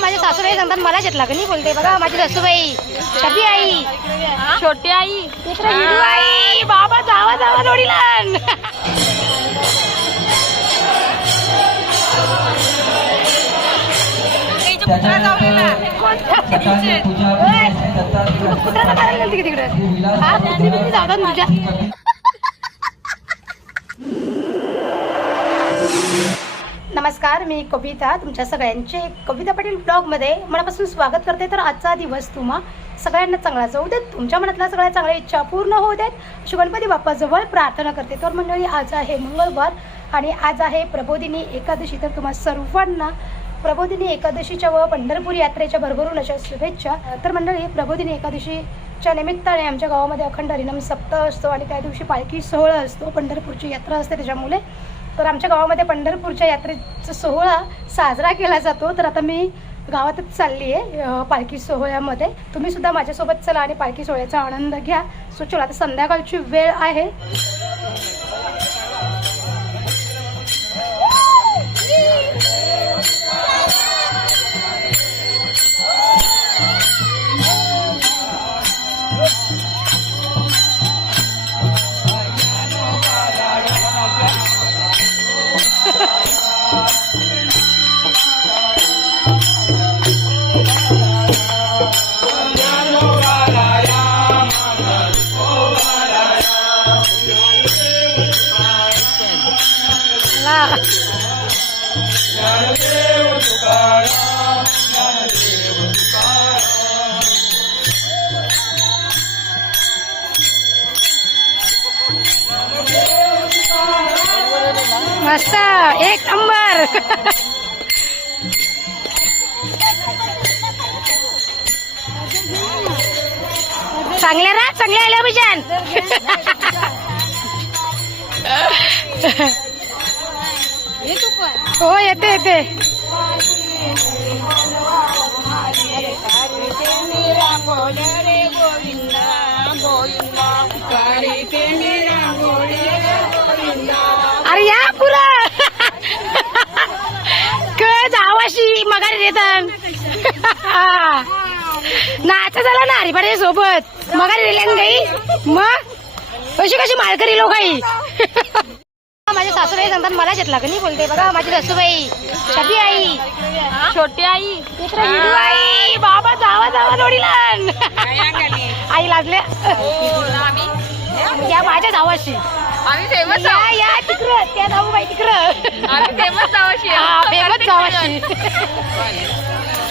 माझ्या सासूबाई सांगतात मलाच येत लागली बोलते बघा माझी सासूबाई छबी आई? छोटी आई. हिरू आई. बाबा जावा जावा जोडीला का तिकडे? हा जातात तुझ्या. नमस्कार मी कविता. तुमच्या सगळ्यांचे कविता पाटील ब्लॉगमध्ये मनापासून स्वागत करते. तर आजचा दिवस तुम्हा सगळ्यांना चांगला जाऊ देत तुमच्या मनातल्या सगळ्या चांगल्या इच्छा पूर्ण होऊ देत. अशी गणपती बाप्पाजवळ प्रार्थना करते. तर मंडळी आज आहे मंगळवार आणि आज आहे प्रबोधिनी एकादशी. तर तुम्हा सर्वांना प्रबोधिनी एकादशीच्या व पंढरपूर यात्रेच्या भरभरून अशा शुभेच्छा. तर मंडळी प्रबोधिनी एकादशीच्या निमित्ताने आमच्या गावामध्ये अखंड हरिनाम सप्ताह असतो आणि त्या दिवशी पालखी सोहळा असतो. पंढरपूरची यात्रा असते त्याच्यामुळे तर आमच्या गावामध्ये पंढरपूरच्या यात्रेचा सोहळा साजरा केला जातो. तर आता मी गावातच चालली आहे पालखी सोहळ्यामध्ये. तुम्ही सुद्धा माझ्यासोबत चला आणि पालखी सोहळ्याचा आनंद घ्या. सो चला आता संध्याकाळची वेळ आहे. मस्त एक नंबर. चांगल्या राहा चांगल्या आल्या भुजान हो येते येते. अरे या पुरं. कळ जावाशी मगारी देतात नाचा झाला ना हरिपाड्या सोबत. मगारी दिल्या काही मग? कशी कशी माळकरी लोक माझ्या सासूबाई सांगतात मलाच येत लागली बोलते बघा माझी सासूबाई. छबी आई? छोटी आई. आई. बाबा जावा जावा जोडीला आई लाजल्या या माझ्या जावाशी. आम्ही फेमस या या तिकडं. त्या जाऊ बाई तिकडं. आम्ही फेमस जावाशी हा फेमस जावाशी.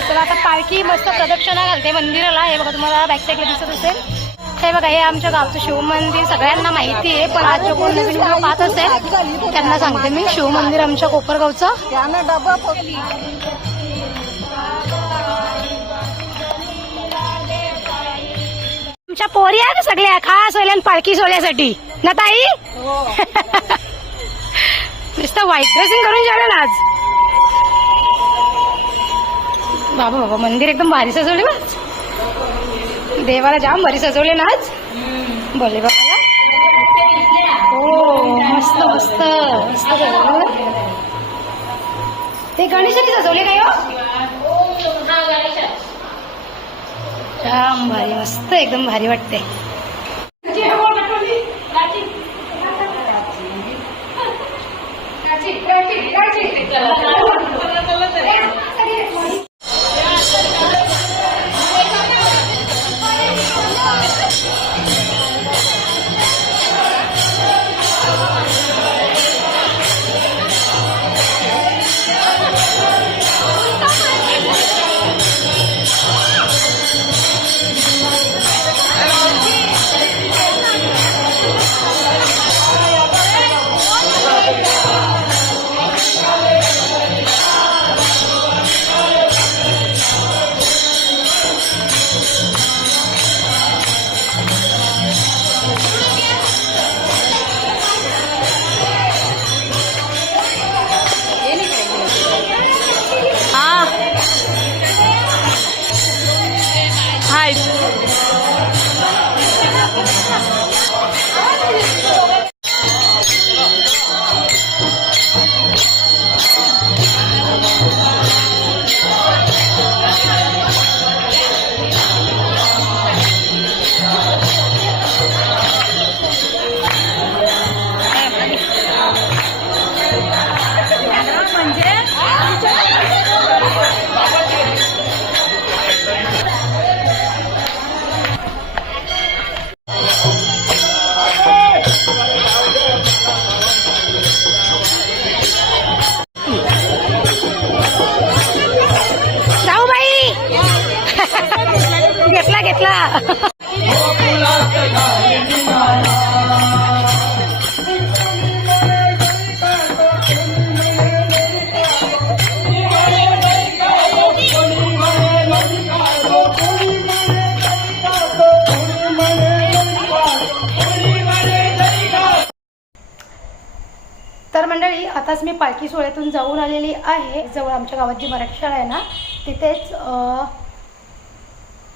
तर आता पालखी मस्त प्रदक्षिणा घालते मंदिराला. हे बघा तुम्हाला बॅक साईडला दिसत असेल. हे बघा हे आमच्या गावचं शिवमंदिर सगळ्यांना माहिती आहे पण आज जो कोण नवीन व्हिडिओ पाहत असेल त्यांना सांगते मी. शिवमंदिर आमच्या कोपरगावचं. आमच्या पोरी आहे ना सगळ्या खास होईल पालखी सोहळ्यासाठी. ना ताई? नुसतं व्हाईट ड्रेसिंग करून जेवलं ना आज. बाबा बाबा मंदिर एकदम भारी सजवली बा देवाला जाम भारी सजवले ना आज? बोले बाबा. हो मस्त मस्त मस्त ते गणेशाने सजवले काय हो? जाम भारी मस्त एकदम भारी वाटते घेतला तर मंडळी आताच मी पालखी सोहळ्यातून जाऊन आलेली आहे. जवळ आमच्या गावात जी मराठी शाळा आहे ना तिथेच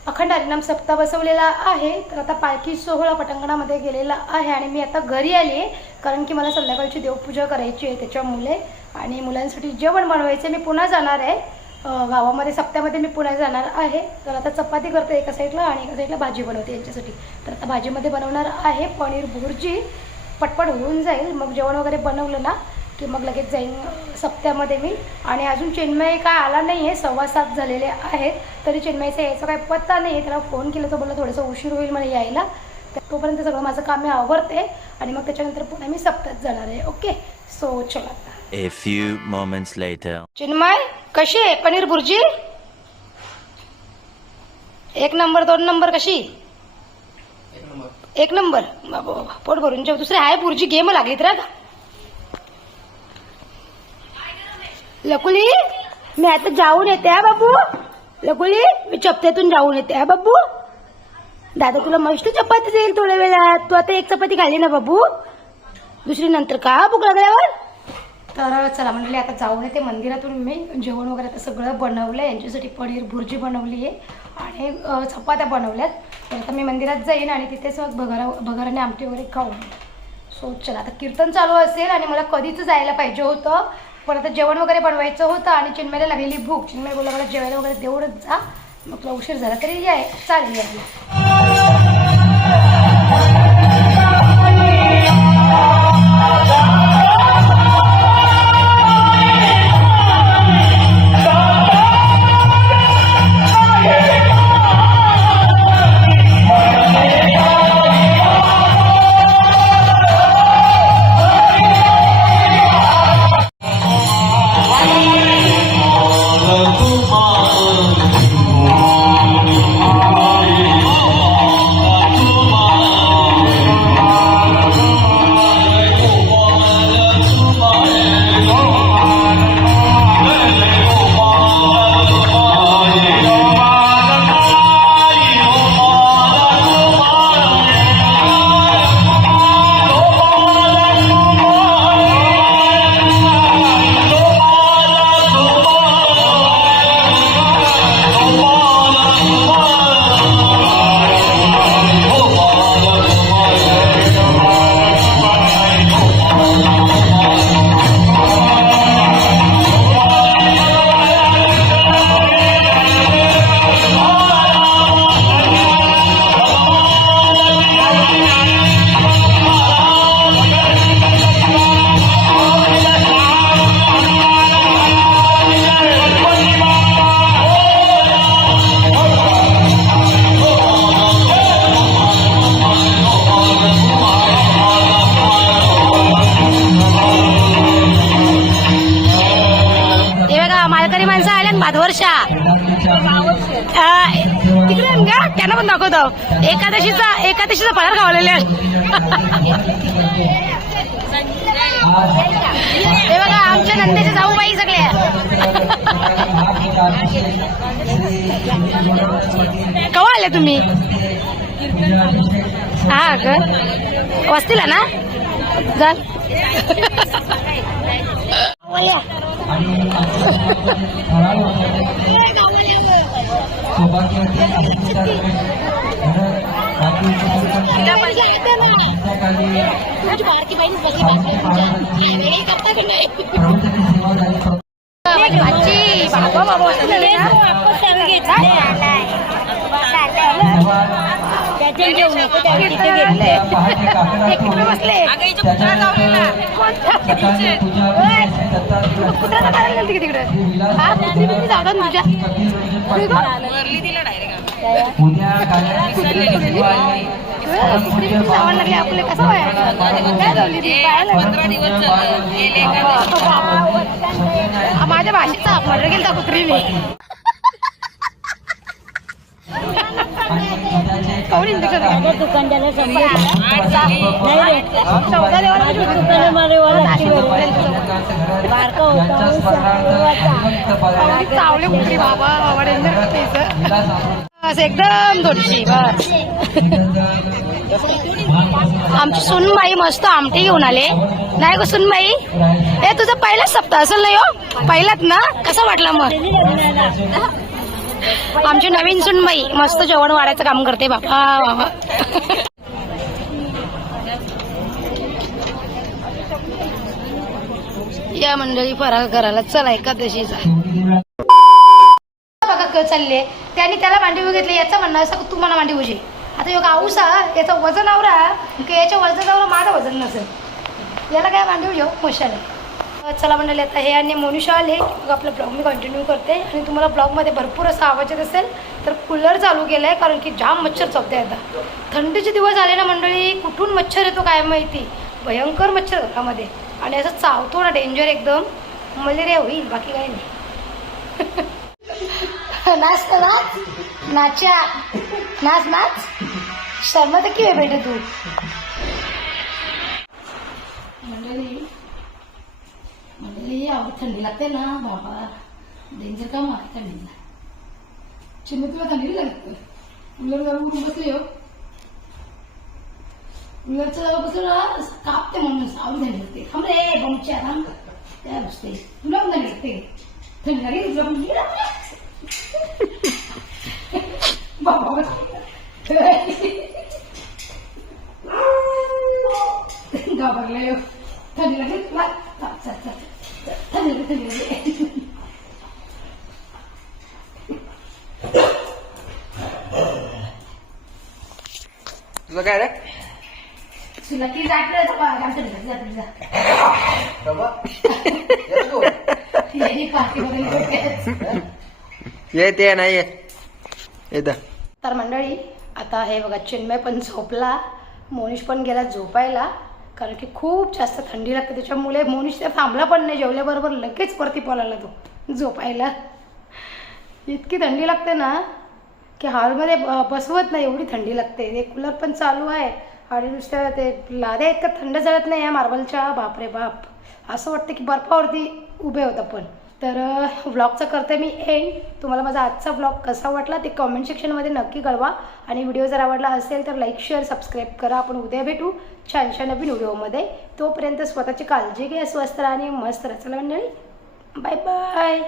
अखंड हरिनाम सप्ताह बसवलेला आहे. तर आता पालखी सोहळा पटांगणामध्ये गेलेला आहे आणि मी आता घरी आली आहे कारण की मला संध्याकाळची देवपूजा करायची आहे त्याच्यामुळे. आणि मुलांसाठी जेवण बनवायचं मी पुन्हा जाणार आहे. गावामध्ये सप्त्यामध्ये मी पुन्हा जाणार आहे. तर आता चपाती करते एका साईडला आणि एका साईडला भाजी बनवते यांच्यासाठी. तर आता भाजीमध्ये बनवणार आहे पनीर भुर्जी. पटपट होऊन जाईल. मग जेवण वगैरे बनवलं ना की मग लगेच जाईन सप्त्यामध्ये मी. आणि अजून चिन्मय काय आला नाही आहे सव्वा सात झालेले आहेत. तरी चिन्मयचा यायचा काही पत्ता नाही आहे त्याला फोन केला तो बोलला थोडंसं उशीर होईल मला यायला. तर तोपर्यंत सगळं माझं काम मी आवरते. आणि मग त्याच्यानंतर पुन्हा मी सप्त्यात जाणार आहे. ओके सो चला. A few moments later. Chinmay कशी आहे? पनीर भुर्जी एक नंबर दोन नंबर कशी? एक नंबर. बाबा बाबा पोट भरून जेव दुसरे आहे भुर्जी गेम लागलीत रा लकुली मी आता जाऊन येते हा बाबू. लकुली मी चपत्यातून जाऊन येते हा बाबू. दादा तुला मस्त चपाती येईल थोड्या वेळात. तू आता एक चपाती खाली ना बाबू? दुसरी नंतर का भूक लागल्यावर तर चला म्हणले आता जाऊन येते मंदिरातून मी. जेवण वगैरे आता सगळं बनवलं आहे यांच्यासाठी पनीर भुर्जी बनवली आहे. आणि चपात्या बनवल्यात. तर आता मी मंदिरात जाईन आणि तिथेच मग भगरा भगराने आमटी वगैरे खाऊ सो चला आता कीर्तन चालू असेल आणि मला कधीच जायला पाहिजे होतं. परत जेवण वगैरे बनवायचं होतं आणि चिन्मयला लागलेली भूक. चिन्मय बोला मला जेवायला वगैरे देऊनच जा. मग तुला उशीर झाला तरी या. चालेल यायला तिकडे का त्यांना पण दाखवतो. एकादशीचा एकादशीचा फळार खावलेले हे बघा आमच्या नंदेचे जाऊ बाई सगळ्या कवा आले तुम्ही? हा वस्तीला ना? बोल्या. माझी बारकी बहीण बसली बाजूला तुमच्या. वेगळी गप्पा पण नाही. आजी, बाबा, बाबा, वस्तीला आले का? एकटे बसले कुत्र्याला मारायला गेलती का तिकडे हा जाऊ तुझ्या आपले कसं माझ्या भाषेचा मर्डर केला कुत्रीने इंजेक्शन माझ्या दुकानदाराला समजलं नाही रे चौदा देवाला माझ्या दुकानात मला वाला बारका होता चावले कुत्री बाबा बाबा डेंजर बस एकदम बस। आमची सुनबाई मस्त आमटी घेऊन आले। नाही गो सुनबाई हे तुझा पहिलाच सप्ताह असेल नाही हो पहिलाच ना? कसा वाटला मग? आमची नवीन सुनमई मस्त जेवण वाढायचं काम करते बाबा. या मंडळी फराळ करायला चला एकादशीचा. बघा चालले त्यांनी त्याला मांडी घेतली याचं म्हणणं असं तू मला मांडी उजे आता योग आऊसा याचं वजन आवरा की याच्या वजनावर माझं वजन नसेल. याला काय मांडी घेऊ? मशाला. चला मंडळी आता हे आणि मोनिशा आले. मग आपलं ब्लॉग मी कंटिन्यू करते. आणि तुम्हाला ब्लॉगमध्ये भरपूर असा आवाज येत असेल तर कूलर चालू केलं आहे कारण की जाम मच्छर चावते आता. थंडीचे दिवस आले ना मंडळी कुठून मच्छर येतो काय माहिती? भयंकर मच्छर घरामध्ये. आणि असं चावतो ना डेंजर एकदम. मलेरिया होईल बाकी काही नाही. नाच नाच. नाचा. नाच नाच. शर्मा तर किती बेटे तू? मंडळी आवड थंडी लागते ना बाबा डेंजर काम आहे थंडीला चिन्ह तुला थंडी लागते कूलर जाऊन उठून बसले हो कूलरच्या जागा बसलो ना कापते म्हणून आवड थंडी लागते थांब रे बमच्या थांब त्या बसते तुला पण थंडी लागते थंडी लागेल तुला पण थंडी लागते बाबा घाबरले थंडी लागली तुला तुझं काय रे? तुला येतो तू? हे काकी वगैरे डोक्यात. ये ते नाही ये. येतं तर मंडळी आता हे बघा चिन्मय पण झोपला मोनिश पण गेला झोपायला. कारण की खूप जास्त थंडी लागते त्याच्यामुळे मोनिश तर थांबला पण नाही जेवल्याबरोबर लगेच वरती पळाला तो झोपायला. इतकी थंडी लागते ना की हॉलमध्ये ब- बसवत नाही एवढी थंडी लागते. ते कूलर पण चालू आहे. आणि नुसत्या ते लाद्या इतकं थंड जळत नाही या मार्बलच्या. बापरे बाप. असं वाटतं की बर्फावरती उभे होतं पण तर व्लॉगचं करते मी एंड तुम्हाला माझा आजचा व्लॉग कसा वाटला ते कॉमेंट सेक्शनमध्ये नक्की कळवा. आणि व्हिडिओ जर आवडला असेल तर लाईक शेअर सबस्क्राईब करा. आपण उद्या भेटू छानशा नवीन व्हिडिओमध्ये तोपर्यंत स्वतःची काळजी घ्या स्वस्त राहा आणि मस्त रचला मंडळी बाय बाय